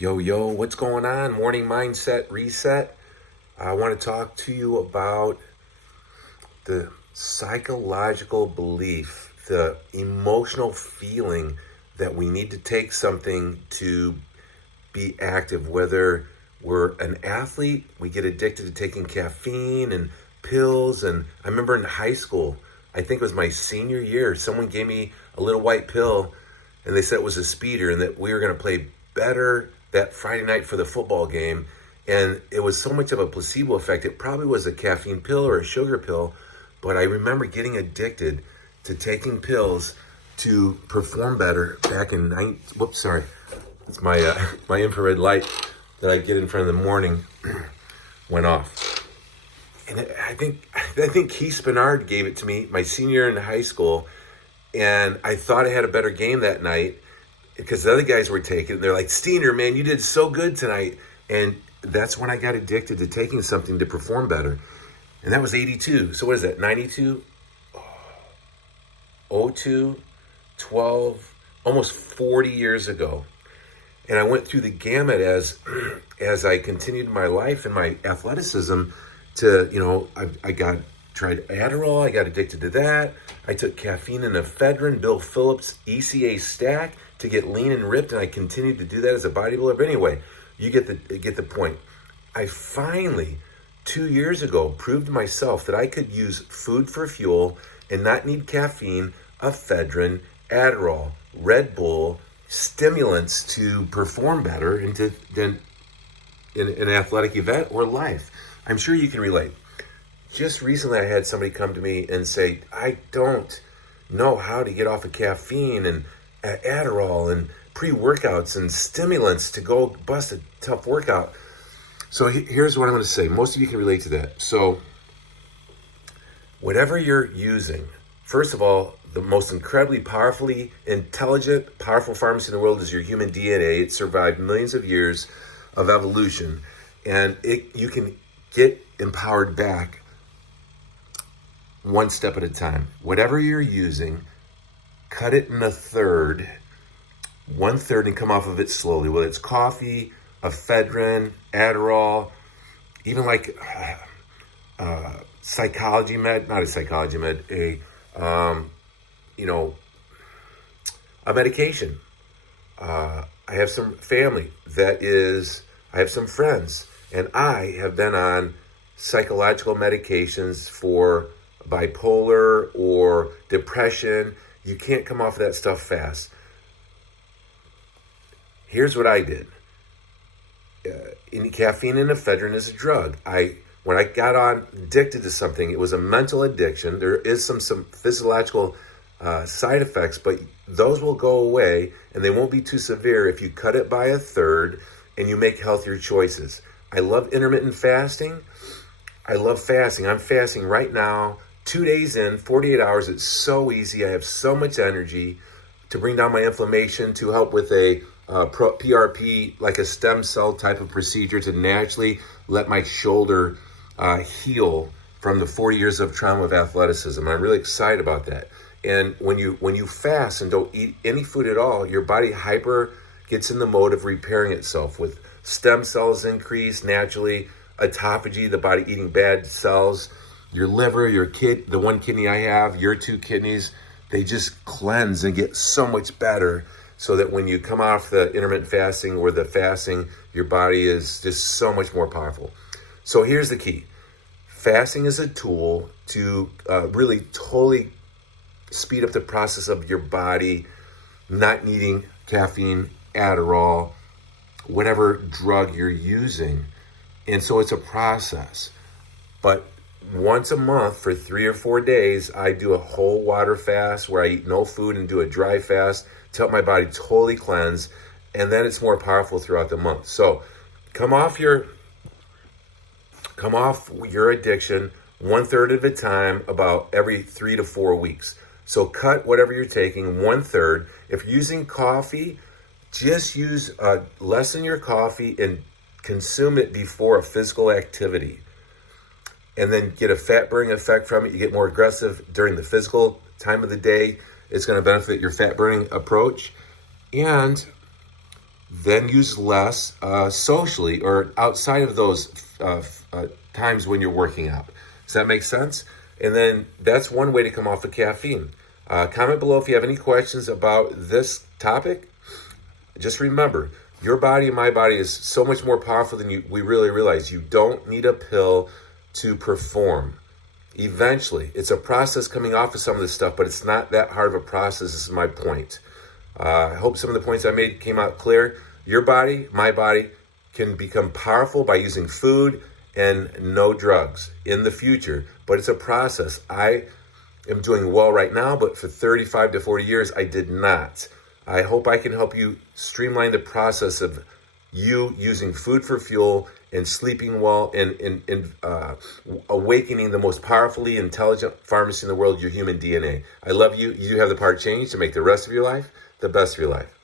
Yo, what's going on? Morning mindset reset. I want to talk to you about the psychological belief, the emotional feeling that we need to take something to be active. Whether we're an athlete, we get addicted to taking caffeine and pills. And I remember in high school, I think it was my senior year, someone gave me a little white pill and they said it was a speeder and that we were going to play better that Friday night for the football game. And it was so much of a placebo effect. It probably was a caffeine pill or a sugar pill, but I remember getting addicted to taking pills to perform better back in it's my infrared light that I get in front of the morning went off. And I think Keith Spinard gave it to me my senior year in high school, and I thought I had a better game that night because the other guys were taking it. They're like, Steiner, man, you did so good tonight. And that's when I got addicted to taking something to perform better. And that was 82. So what is that, 92? 02, 12, almost 40 years ago. And I went through the gamut as I continued my life and my athleticism to, I tried Adderall. I got addicted to that. I took caffeine and ephedrine, Bill Phillips ECA stack to get lean and ripped. And I continued to do that as a bodybuilder. But anyway, you get the point. I finally, 2 years ago, proved to myself that I could use food for fuel and not need caffeine, ephedrine, Adderall, Red Bull, stimulants to perform better than in an athletic event or life. I'm sure you can relate. Just recently I had somebody come to me and say, I don't know how to get off of caffeine and Adderall and pre-workouts and stimulants to go bust a tough workout. So here's what I'm going to say. Most of you can relate to that. So whatever you're using, first of all, the most incredibly powerfully intelligent, powerful pharmacy in the world is your human DNA. It survived millions of years of evolution, and you can get empowered back one step at a time. Whatever you're using, cut it in one third, and come off of it slowly. Whether it's coffee, ephedrine, Adderall, even like a medication. I have some family I have some friends, and I have been on psychological medications for bipolar or depression. You can't come off of that stuff fast. Here's what I did. Caffeine and ephedrine is a drug. When I got addicted to something, it was a mental addiction. There is some physiological side effects, but those will go away and they won't be too severe if you cut it by a third and you make healthier choices. I love intermittent fasting. I love fasting. I'm fasting right now, 2 days in, 48 hours. It's so easy. I have so much energy to bring down my inflammation, to help with a PRP, like a stem cell type of procedure to naturally let my shoulder heal from the 40 years of trauma of athleticism. I'm really excited about that. And when you fast and don't eat any food at all, your body gets in the mode of repairing itself with stem cells increase naturally, autophagy, the body eating bad cells, your liver, the one kidney I have, your 2 kidneys, they just cleanse and get so much better, so that when you come off the intermittent fasting or the fasting, your body is just so much more powerful. So here's the key. Fasting is a tool to really totally speed up the process of your body not needing caffeine, Adderall, whatever drug you're using. And so it's a process. But once a month for 3 or 4 days, I do a whole water fast where I eat no food and do a dry fast to help my body totally cleanse. And then it's more powerful throughout the month. So come off your addiction 1/3 of the time, about every 3 to 4 weeks. So cut whatever you're taking 1/3. If you're using coffee, just use lessen your coffee and consume it before a physical activity. And then get a fat burning effect from it. You get more aggressive during the physical time of the day. It's going to benefit your fat burning approach. And then use less socially or outside of those times when you're working out. Does that make sense? And then that's one way to come off of caffeine. Comment below if you have any questions about this topic. Just remember, your body and my body is so much more powerful than we really realize. You don't need a pill to perform. Eventually, it's a process coming off of some of this stuff, but it's not that hard of a process. This is my point. I hope some of the points I made came out clear. Your body, my body, can become powerful by using food and no drugs in the future, but it's a process. I am doing well right now, but for 35 to 40 years, I did not. I hope I can help you streamline the process of you using food for fuel and sleeping well and awakening the most powerfully intelligent pharmacy in the world, your human DNA. I love you. You have the power to change to make the rest of your life the best of your life.